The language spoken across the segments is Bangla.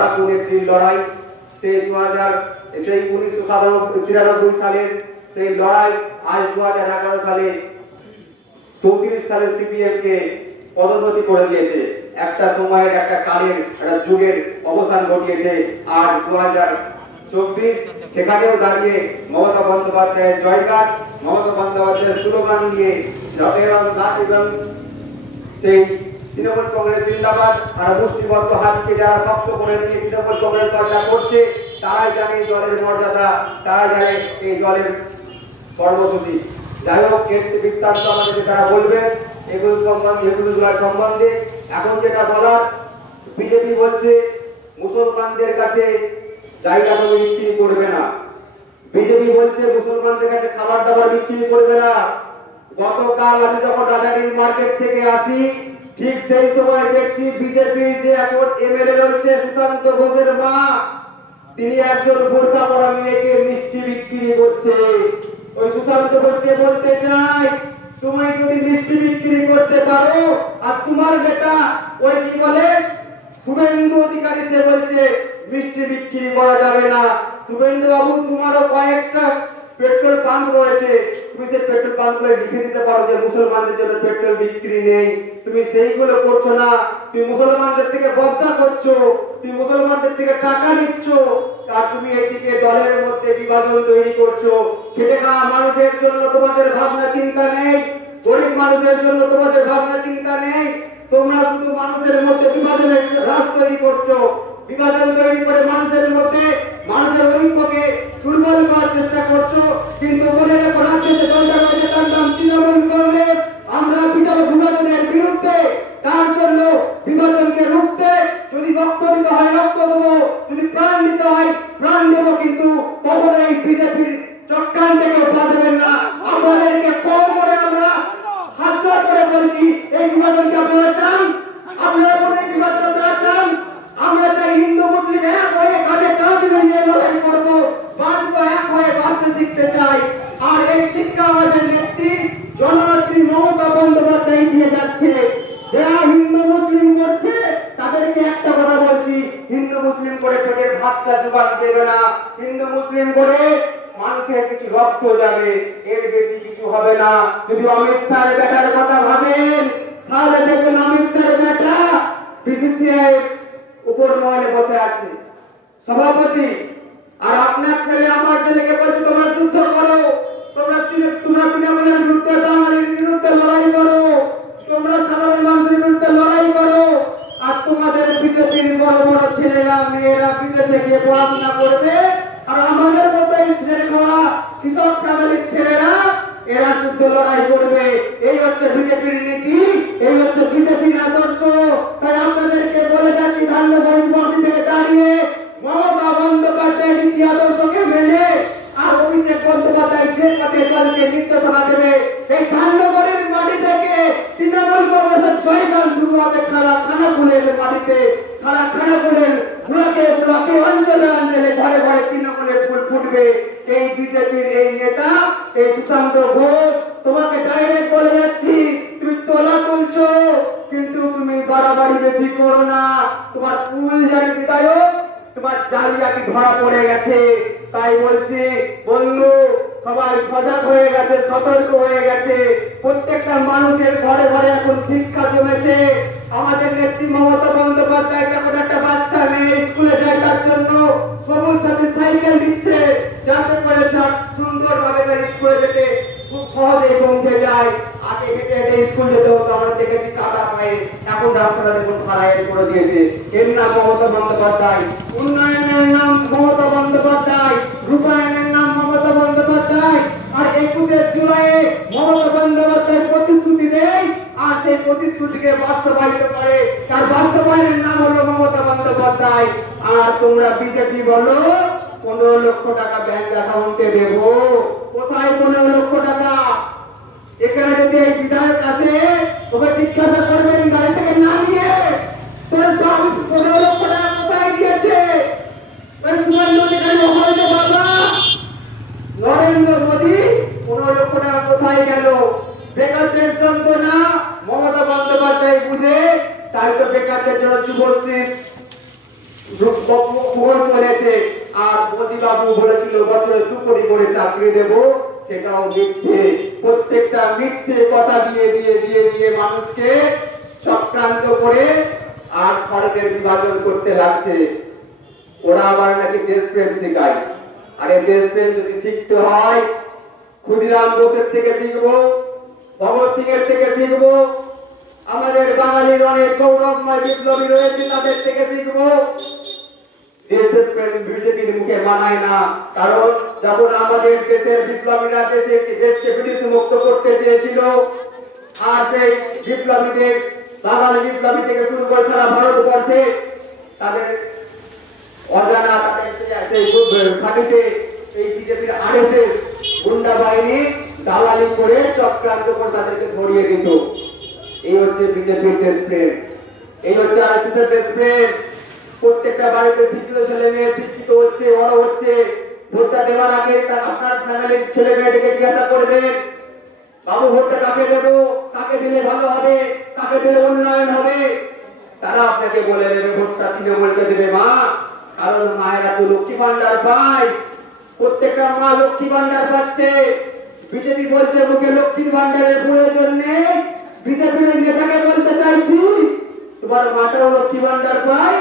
নেত্রীর লড়াই সেই 1993 সালের সেই লড়াই আজ 2011 সালে 34 সালে সিপিএম কে পদোন্নতি করে দিয়েছে। একটা সময়ের একটা কালের একটা যুগের অবসান ঘটিয়েছে। আর 2024 সেখানেও দাঁড়িয়ে মমতা বন্দ্যোপাধ্যায়ের জয়গান, মমতা বন্দ্যোপাধ্যায়ের স্লোগান নিয়ে সেই তৃণমূল কংগ্রেস জিন্দাবাদ আর মুষ্টিবদ্ধ হাতকে যারা শক্ত করে দিয়ে তৃণমূল কংগ্রেস চর্চা করছে তারাই জানে এই দলের মর্যাদা, তারাই জানে এই দলের কর্মসূচি। যাই হোক, এর বৃত্তান্ত আমাদেরকে যারা বলবেন এগুলোর সম্বন্ধে এখন যেটা বলার, বিজেপি বলছে মুসলমানদের কাছে জায়গা জমি বিক্রি করবে না। বিজেপি বলছে মুসলমানদের কাছে খাবার দাবার বিক্রি করবে না। গতকাল আমি যখন রাজারীর মার্কেট থেকে আসি ঠিক সেই সময় দেখছি বিজেপির যে এখন এমএলএ রয়েছে সুশান্ত ঘোষের মা, তিনি একজন বোরকা পরা মেয়েকে মিষ্টি বিক্রি করছে। ওই সুশান্ত ঘোষকে বলতে চাই, তুমি যদি মিষ্টি বিক্রি করতে পারো আর তোমার বেটা ওই কি বলে শুভেন্দু অধিকারী সে বলছে মিষ্টি বিক্রি করা যাবে না। শুভেন্দু বাবু, তোমারও কয়েকটা পেট্রোল পাম্প রয়েছে, তুমি সেই পেট্রোল পাম্পগুলো লিখে দিতে পারো যে মুসলমানদের জন্য পেট্রোল বিক্রি নেই। তুমি সেইগুলো করছো না, তুমি মুসলমানদের থেকে ব্যবসা করছো, তুমি মুসলমানদের থেকে টাকা নিচ্ছ, আর তুমি এদিকে দলের মধ্যে বিভাজন তৈরি করছো। খেটে খাওয়া মানুষের জন্য তোমাদের ভাবনা চিন্তা নেই, গরিব মানুষের জন্য তোমাদের ভাবনা চিন্তা নেই। তোমরা শুধু মানুষের মধ্যে বিভাজনের রাস তৈরি করছো, বিভাজন তৈরি করে মানুষের মধ্যে মানুষের ঐক্যকে দুর্বল করার চেষ্টা করছো। কিন্তু মনে রেখো, রাজ্যে তৃণমূল কংগ্রেস আমরা বিভাজনের বিরুদ্ধে। তার জন্য বিভাজনকে রুখতে যদি রক্ত দিতে হয় রক্ত দেবো, যদি প্রাণ দিতে হয় প্রাণ দেবো, কিন্তু কখনোই বিজেপির চক্রান্তকে বাঁধবেন না। আমাদেরকে করে আমরা হাত জোর করে বলছি, এই বিভাজনকে আপনারা চান? আপনারা বলেন এই বিভাজন আপনারা চান? আমরা চাই হিন্দু মুসলিম এক হয়ে কাঁধে কাঁধ মিলিয়ে লড়াই করবো, বাঁচবো, এক হয়ে বাঁচতে শিখতে চাই। আর এই শিক্ষা আমাদের নেত্রী জননেত্রী মমতা বন্দ্যোপাধ্যায় দিয়ে যাচ্ছে। যারা হিন্দু মুসলিম করছে তাদেরকে একটা কথা বলছি, হিন্দু মুসলিম করে পেটের ভাতটা জোগাড় দেবে না। হিন্দু মুসলিম করে মানুষের কিছু রক্ত যাবে, এর বেশি কিছু হবে না। যদি অমিত শাহের বেটার কথা ভাবেন তাহলে দেখবেন অমিত শাহের বেটা বিসিসিআই উপর মহলে বসে আছে সভাপতি, আর আপনার ছেলে আমার ছেলেকে বলছে তোমরা যুদ্ধ করো, তোমরা তৃণমূলের বিরুদ্ধে বাঙালির বিরুদ্ধে লড়াই করো, তোমরা সাধারণ মানুষের বিরুদ্ধে লড়াই করো। আর তোমাদের বিজেপির বড় বড় ছেলেরা মেয়েরা বিদেশে গিয়ে পড়াশোনা করবে, আর আমাদের মতো কৃষক ফ্যামিলির ছেলেরা এরা যুদ্ধ লড়াই করবে। এই হচ্ছে বিজেপির নীতি, এই হচ্ছে বিজেপির আদর্শ। তাই আপনাদেরকে বলে যাচ্ছি, ধান্যগড়ির মাটি থেকে দাঁড়িয়ে মমতা বন্দ্যোপাধ্যায়ের নীতি আদর্শকে মেনে আর অভিষেক বন্দ্যোপাধ্যায় যে পথে দলকে নির্দেশনা দেবে, এই ধান্যগড়ির মাটি থেকে তৃণমূল কংগ্রেসের জয়গান শুরু হবে খানাকুলের মাটিতে। খানাকুলের ব্লকে ব্লকে অঞ্চলে অঞ্চলে ঘরে ঘরে তৃণমূলের ফুল ফুটবে। এই বিজেপির এই নেতা এই সুশান্ত ঘোষ, তোমাকে ডাইরেক্ট বলে যাচ্ছি, তুমি তোলা তুলছো কিন্তু তুমি বাড়াবাড়ি বেশি করো না। তোমার ফুল জারি বিধায়ক তোমার জালিয়াতি ধরা পড়ে গেছে। তাই বলছি বন্ধু, সবাই সজাগ হয়ে গেছে, সতর্ক হয়ে গেছে। প্রত্যেকটা মানুষের ঘরে ঘরে এখন শিক্ষা জমেছে। আমাদের নেত্রী মমতা বন্দ্যোপাধ্যায় যখন একটা বাচ্চা মেয়ে স্কুলে যায় তার জন্য সবুজ সাথী সাইকেল দিচ্ছে, যাতে করে সুন্দর ভাবে তার স্কুলে যেতে খুব সহজে পৌঁছে যায়। আগে হেঁটে হেঁটে স্কুল যেতে হতো, আমরা দেখেছি কাদা পায়ে, এখন রাস্তাটা দেখুন খারাপ করে দিয়েছে। এর নাম মমতা বন্দ্যোপাধ্যায়, উন্নয়নের নাম মমতা বন্দ্যোপাধ্যায়, রূপায়ণের নাম মমতা বন্দ্যোপাধ্যায়। আর 21 জুলাই মমতা বন্দ্যোপাধ্যায় প্রতিশ্রুতি দেয়, আর সেই প্রতিশ্রুতিকে বাস্তবায়িত করে, তার বাস্তবায়নের নাম হলো মমতা বন্দ্যোপাধ্যায়। আর তোমরা বিজেপি বলো 15 লক্ষ টাকা ব্যাংক অ্যাকাউন্টে দেব, কোথায় 15 লক্ষ টাকা? এখানে যদি এই বিধায়ক আছে তোকে জিজ্ঞাসা করবেন গাড়ি থেকে নামিয়ে তোর 15 লক্ষ টাকা কোথায় দিয়েছে? নরেন্দ্র মোদী 15 লক্ষ টাকা কোথায় গেল? বেকারদের যন্ত্রণা মমতা বন্দ্যোপাধ্যায় বুঝে, তাই তো বেকারদের জন্য যুবশ্রী ফোন করেছে আর মোদিবাবু বলেছিল বছরে 2 কোটি করে চাকরি দেব, সেটাও মিথ্যে। প্রত্যেকটা মিথ্যে কথা দিয়ে দিয়ে দিয়ে দিয়ে মানুষকে চক্রান্ত করে আর ভারতের বিভাজন করতে লাগছে। ওরা আবার নাকি দেশপ্রেম শেখায়। আরে দেশপ্রেম যদি শিখতে হয় ক্ষুদিরাম বোসের থেকে শিখবো, ভগৎ সিং এর থেকে শিখবো, আমাদের বাঙালির অনেক গৌরবময় বিপ্লবী রয়েছে তাদের থেকে শিখবো। দেশের প্রেম বিজেপির মুখে মানায় না, কারণ যখন আমাদের দেশের বিপ্লবীরা দেশকে ব্রিটিশ মুক্ত করতে চেয়েছিল আর সেই বিপ্লবীদের বাঙালি বিপ্লবী থেকে শুরু করে সারা ভারতবর্ষে তাদের অজানা তাদের সেই ঘাটিতে এই বিজেপির আরএসএস গুন্ডা বাহিনী দালালি করে চক্রান্ত করে তাদেরকে ধরিয়ে দিত। এই হচ্ছে বিজেপির দেশপ্রেম, এই হচ্ছে আরএসএস এর দেশপ্রেম। প্রত্যেকটা বাড়িতে শিক্ষিত ছেলে মেয়ে শিক্ষিত হচ্ছে, বড় হচ্ছে। ভোটটা দেওয়ার আগে আপনার ফ্যামিলির ছেলে মেয়েদেরকে জিজ্ঞাসা করবেন, বাবু ভোটটা কাকে দেবো, কাকে দিলে ভালো হবে, কাকে দিলে উন্নয়ন হবে। তারা আপনাকে বলে দেবে ভোটটা তৃণমূলকে দেবে মা, কারণ মায়েরা তো লক্ষ্মী ভান্ডার পায়। প্রত্যেকটা মা লক্ষ্মী ভান্ডার পাচ্ছে। বিজেপি বলছে মুখে লক্ষ্মীর ভান্ডারের প্রয়োজন নেই। বিজেপির নেতাকে বলতে চাইছি তোমার মাটাও লক্ষ্মী ভান্ডার পায়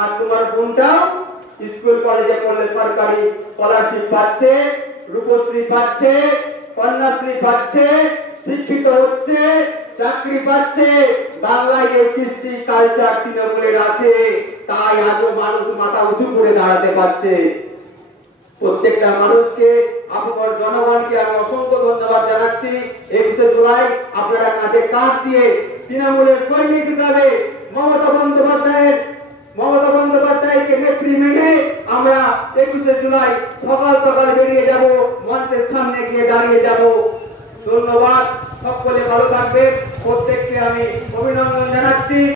আর তোমার বোনটাও স্কুল কলেজে পড়লে সরকারি স্কলারশিপ পাচ্ছে, রূপশ্রী পাচ্ছে, কন্যাশ্রী পাচ্ছে, শিক্ষিত হচ্ছে, চাকরি পাচ্ছে। বাংলায় এই কৃষ্টি কালচার তৃণমূলের আছে, তাই আজও মানুষ মাথা উঁচু করে দাঁড়াতে পারছে। প্রত্যেকটা মানুষকে আপনার জনগণকে আমি অসংখ্য ধন্যবাদ জানাচ্ছি। 21শে জুলাই আপনারা কাঁধে কাঁধ দিয়ে তৃণমূলের সৈনিক হিসাবে মমতা বন্দ্যোপাধ্যায়কে নেত্রী মেনে আমরা 21শে জুলাই সকাল সকাল বেরিয়ে যাব, মঞ্চের সামনে গিয়ে দাঁড়িয়ে যাব। ধন্যবাদ, সকলে ভালো থাকবে। প্রত্যেককে আমি অভিনন্দন জানাচ্ছি।